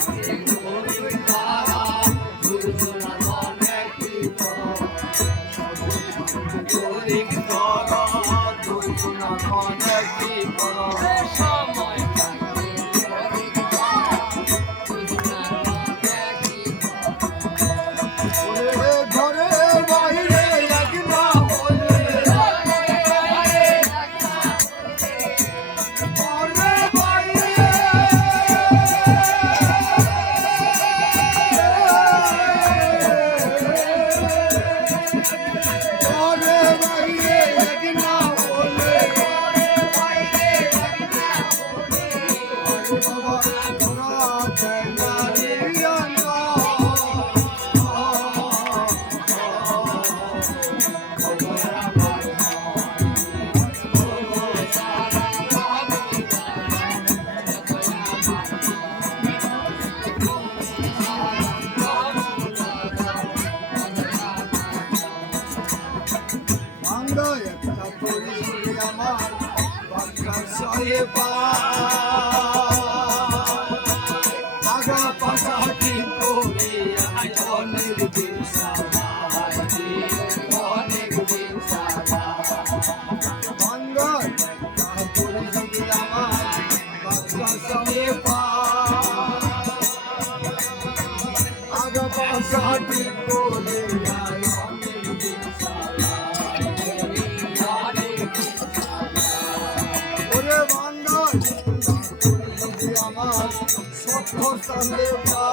Thank you. সঙ্গে আগা পাশাটি করে অনেক দিন অনেক দিন যদি আমার সঙ্গে আগা পাশাটি করে संदेवा